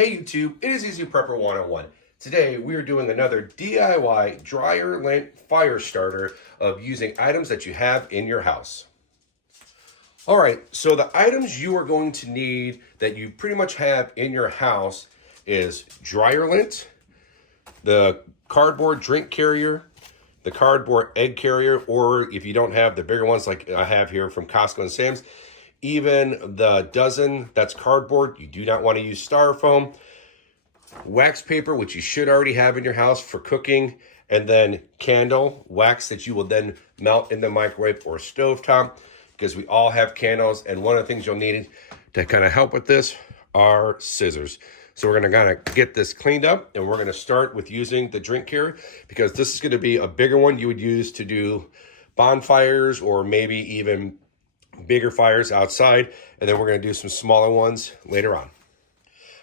Hey YouTube, it is Easy Prepper 101. Today we are doing another DIY dryer lint fire starter of using items that you have in your house. Alright, so the items you are going to need that you pretty much have in your house is dryer lint, the cardboard drink carrier, the cardboard egg carrier, or if you don't have the bigger ones like I have here from Costco and Sam's, even the dozen that's cardboard. You do not want to use styrofoam. Wax paper, which you should already have in your house for cooking, and then candle wax that you will then melt in the microwave or stovetop, because we all have candles. And one of the things you'll need to kind of help with this are scissors. So we're going to kind of get this cleaned up, and we're going to start with using the drink carrier, because this is going to be a bigger one you would use to do bonfires or maybe even bigger fires outside, and then we're going to do some smaller ones later on.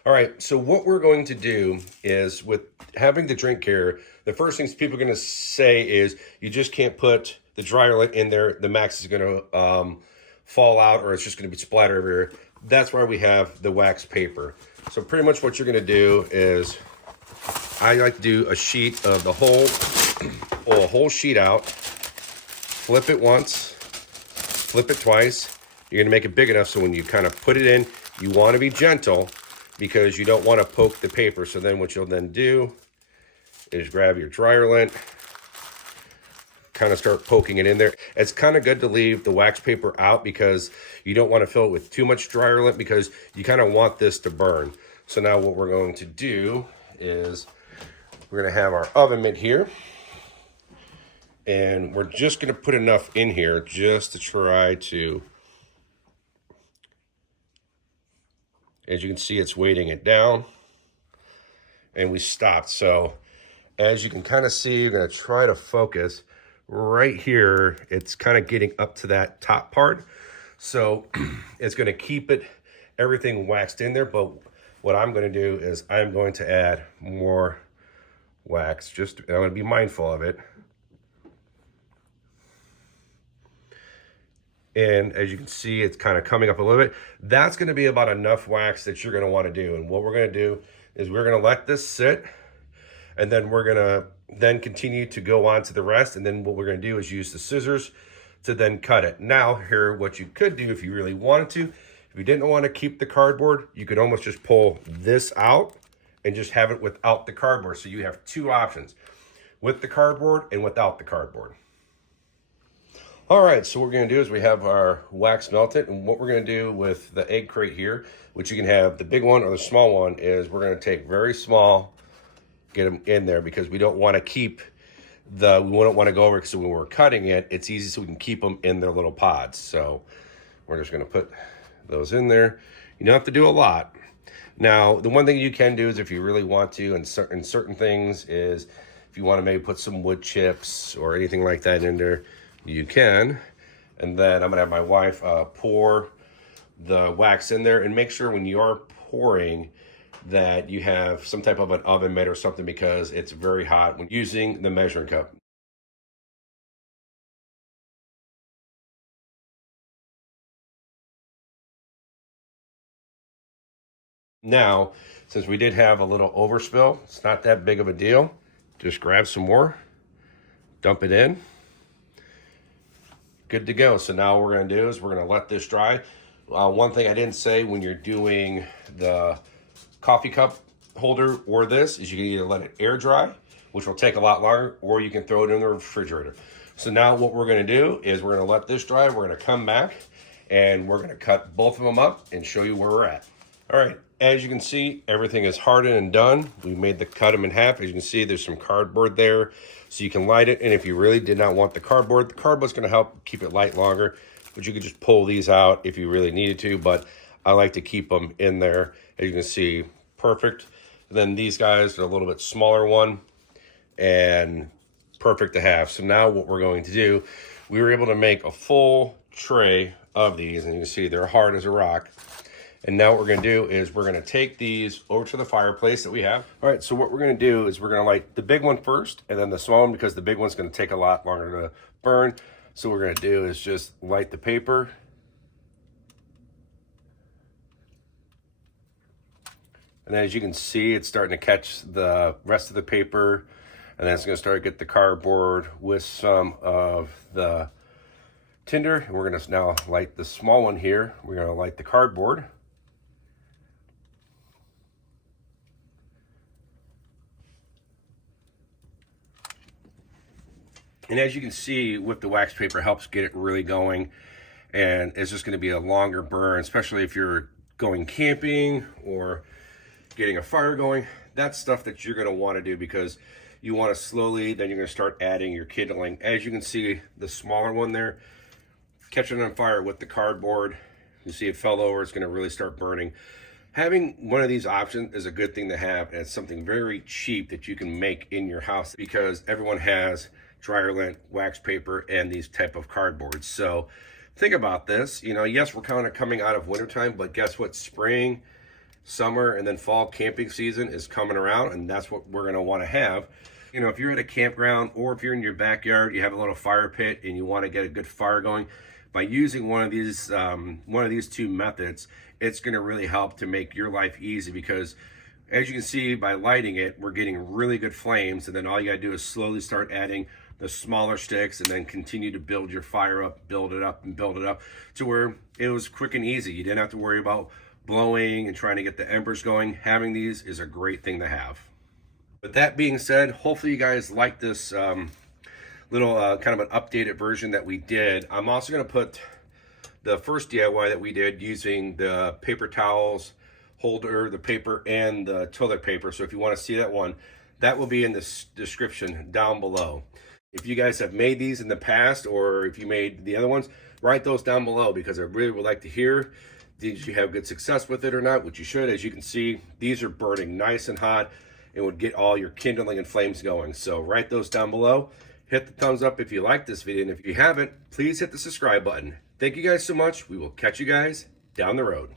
All right, so what we're going to do is, with having the drink carrier, the first things people are going to say is you just can't put the dryer lint in there. The max is going to fall out, or it's just going to be splattered everywhere. That's why we have the wax paper. So pretty much what you're going to do is, I like to do a sheet of the whole, pull a whole sheet out, flip it once, flip it twice. You're going to make it big enough so when you kind of put it in, you want to be gentle because you don't want to poke the paper. So then what you'll then do is grab your dryer lint, kind of start poking it in there. It's kind of good to leave the wax paper out because you don't want to fill it with too much dryer lint, because you kind of want this to burn. So now what we're going to do is we're going to have our oven mitt here. And we're just going to put enough in here just to try to, as you can see, it's weighting it down. And we stopped. So as you can kind of see, you're going to try to focus right here. It's kind of getting up to that top part. So it's going to keep everything waxed in there. But what I'm going to do is I'm going to add more wax. I'm going to be mindful of it. And as you can see, it's kind of coming up a little bit. That's going to be about enough wax that you're going to want to do. And what we're going to do is we're going to let this sit, and then we're going to then continue to go on to the rest. And then what we're going to do is use the scissors to then cut it. Now, here, what you could do if you really wanted to, if you didn't want to keep the cardboard, you could almost just pull this out and just have it without the cardboard. So you have two options, with the cardboard and without the cardboard. All right, so what we're going to do is we have our wax melted, and what we're going to do with the egg crate here, which you can have the big one or the small one, is we're going to take very small, get them in there, because we don't want to keep we don't want to go over, because when we're cutting it, it's easy so we can keep them in their little pods. So we're just going to put those in there. You don't have to do a lot. Now, the one thing you can do is, if you really want to, and certain things, is if you want to maybe put some wood chips or anything like that in there, you can. And then I'm gonna have my wife pour the wax in there, and make sure when you are pouring that you have some type of an oven mitt or something, because it's very hot when using the measuring cup. Now, since we did have a little overspill, it's not that big of a deal. Just grab some more, dump it in. Good to go. So now what we're going to do is we're going to let this dry. One thing I didn't say when you're doing the coffee cup holder or this is you can either let it air dry, which will take a lot longer, or you can throw it in the refrigerator. So now what we're going to do is we're going to let this dry. We're going to come back and we're going to cut both of them up and show you where we're at. All right, as you can see, everything is hardened and done. We made cut them in half. As you can see, there's some cardboard there, so you can light it. And if you really did not want the cardboard's going to help keep it light longer, but you could just pull these out if you really needed to. But I like to keep them in there. As you can see, perfect. And then these guys are a little bit smaller one, and perfect to have. So now what we're going to do, we were able to make a full tray of these, and you can see they're hard as a rock. And now what we're going to do is we're going to take these over to the fireplace that we have. All right, so what we're going to do is we're going to light the big one first, and then the small one, because the big one's going to take a lot longer to burn. So what we're going to do is just light the paper. And as you can see, it's starting to catch the rest of the paper, and then it's going to start to get the cardboard with some of the tinder. And we're going to now light the small one here. We're going to light the cardboard. And as you can see, with the wax paper, helps get it really going. And it's just going to be a longer burn, especially if you're going camping or getting a fire going. That's stuff that you're going to want to do, because you want to slowly, then you're going to start adding your kindling. As you can see, the smaller one there, catching on fire with the cardboard. You see it fell over, it's going to really start burning. Having one of these options is a good thing to have, and it's something very cheap that you can make in your house, because everyone has dryer lint, wax paper, and these type of cardboards. So think about this. You know, yes, we're kind of coming out of wintertime, but guess what? Spring, summer, and then fall camping season is coming around, and that's what we're going to want to have. You know, if you're at a campground, or if you're in your backyard, you have a little fire pit and you want to get a good fire going, by using one of these two methods, it's going to really help to make your life easy, because as you can see, by lighting it, we're getting really good flames, and then all you got to do is slowly start adding the smaller sticks, and then continue to build your fire up, build it up, and build it up to where it was quick and easy. You didn't have to worry about blowing and trying to get the embers going. Having these is a great thing to have. With that being said, hopefully you guys like this little kind of an updated version that we did. I'm also going to put the first DIY that we did using the paper towels holder, the paper, and the toilet paper. So if you want to see that one, that will be in the description down below. If you guys have made these in the past, or if you made the other ones, write those down below, because I really would like to hear, did you have good success with it or not, which you should. As you can see, these are burning nice and hot and would get all your kindling and flames going. So write those down below. Hit the thumbs up if you like this video, and if you haven't, please hit the subscribe button. Thank you guys so much. We will catch you guys down the road.